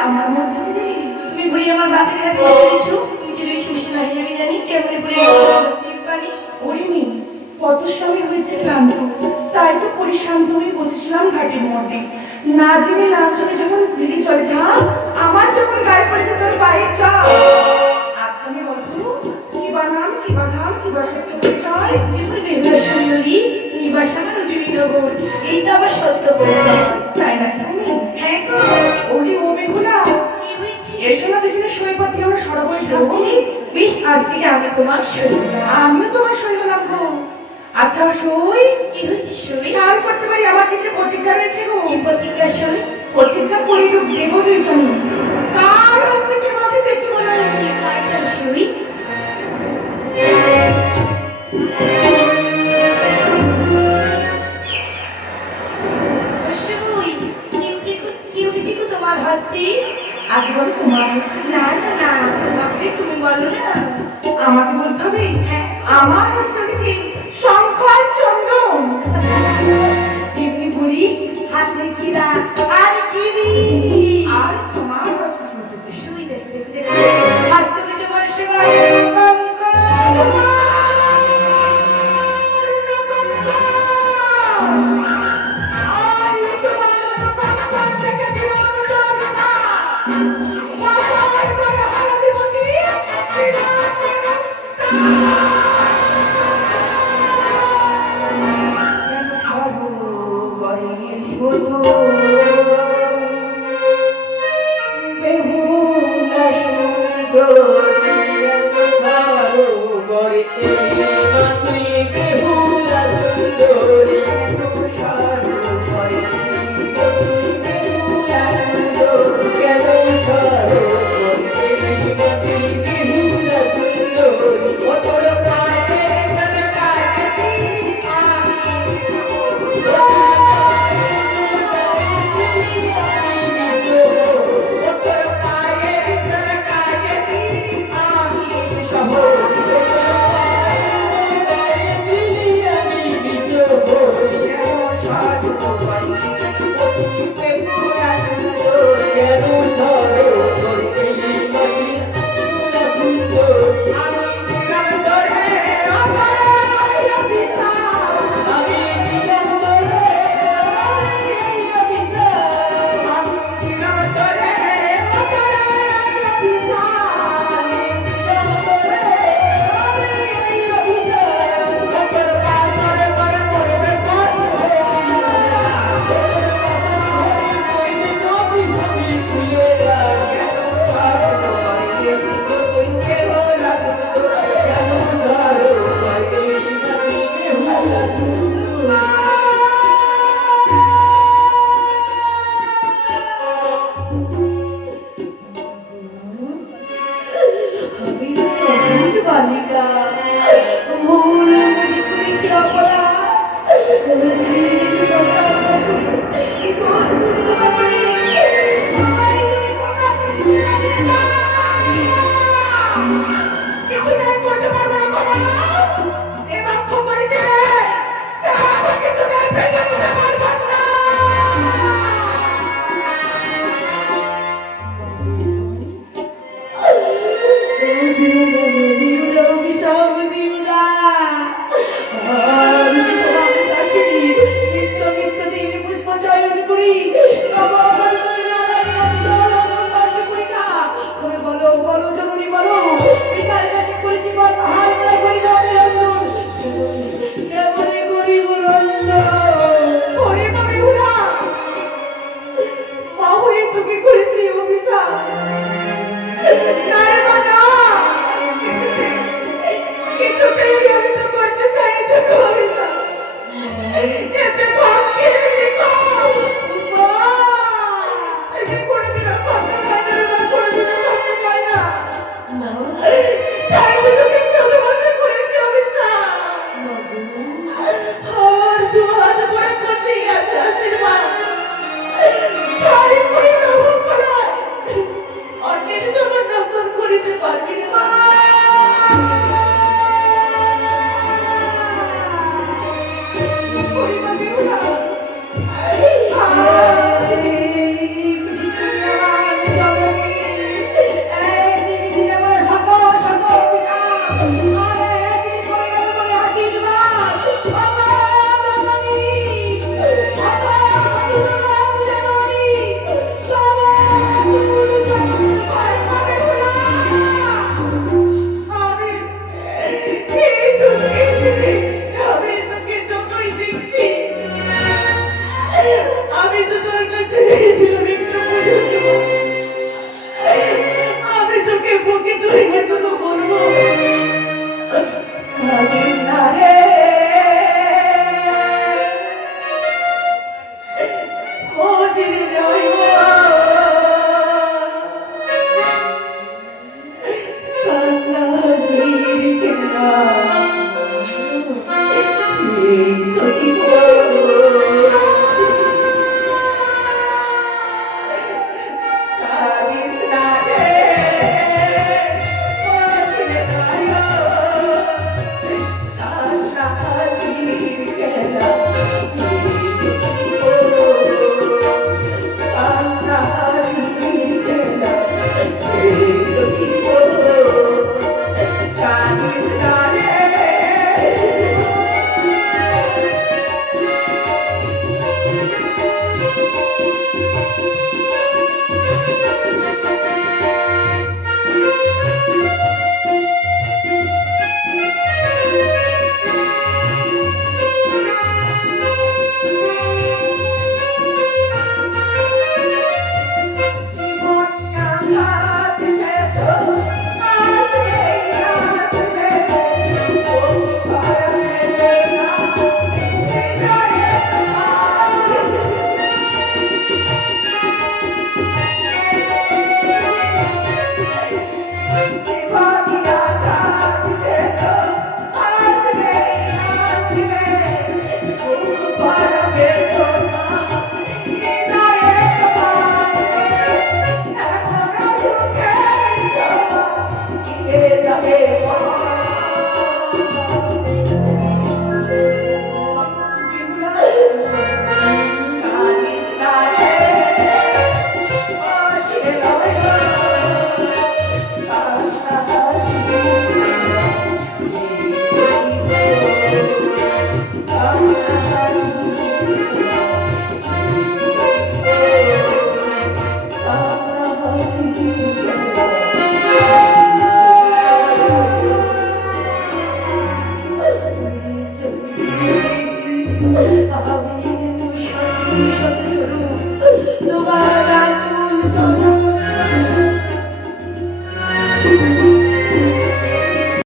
আমার বুড়ি আমার বাপের নাই আমি জানি কেমন কত সময় হয়েছে ক্লান্ত? তাই তো পরিশ্রান্ত হয়ে বসেছিলাম ঘাটের মধ্যে। না জেনে না শুনে যখন দিলি চলে যা আমার যখন গায়ে পড়েছে তোর পায়ের চাপ আচ্ছা আমি বলতো কি বানান কি বানান কি বাসা কি হতে চাই ত্রিপুর বেহুলা সুন্দরী নিবাস এই তো আবার সত্য পরিচয় তাই না? এসো না সই পাতি আমরা সরাবই সত্যি? বেশ আজ থেকে আমি তোমার শরীর আমিও তোমার সই হলাম গো। আচ্ছা সই? কি হয়েছে শরীর সার করতে পারি আমার কিন্তু প্রতিজ্ঞা রয়েছে গো? কি প্রতিজ্ঞা শরীর প্রতিজ্ঞা পরিণত দেব দুইজন। কার হস্তে কেমাকে দেখতে মনে হয়। আচ্ছা কি কি গো তোমার হস্তে? আগে বলো তোমার হস্তে না না? না বাপরে তুমি বলো না। আমাকে বলতে হবে? হ্যাঁ। আমার উঠেছে শঙ্কর চন্দ্র চিমনি বুড়ি হাতে কিরা আর কি আর আমি você.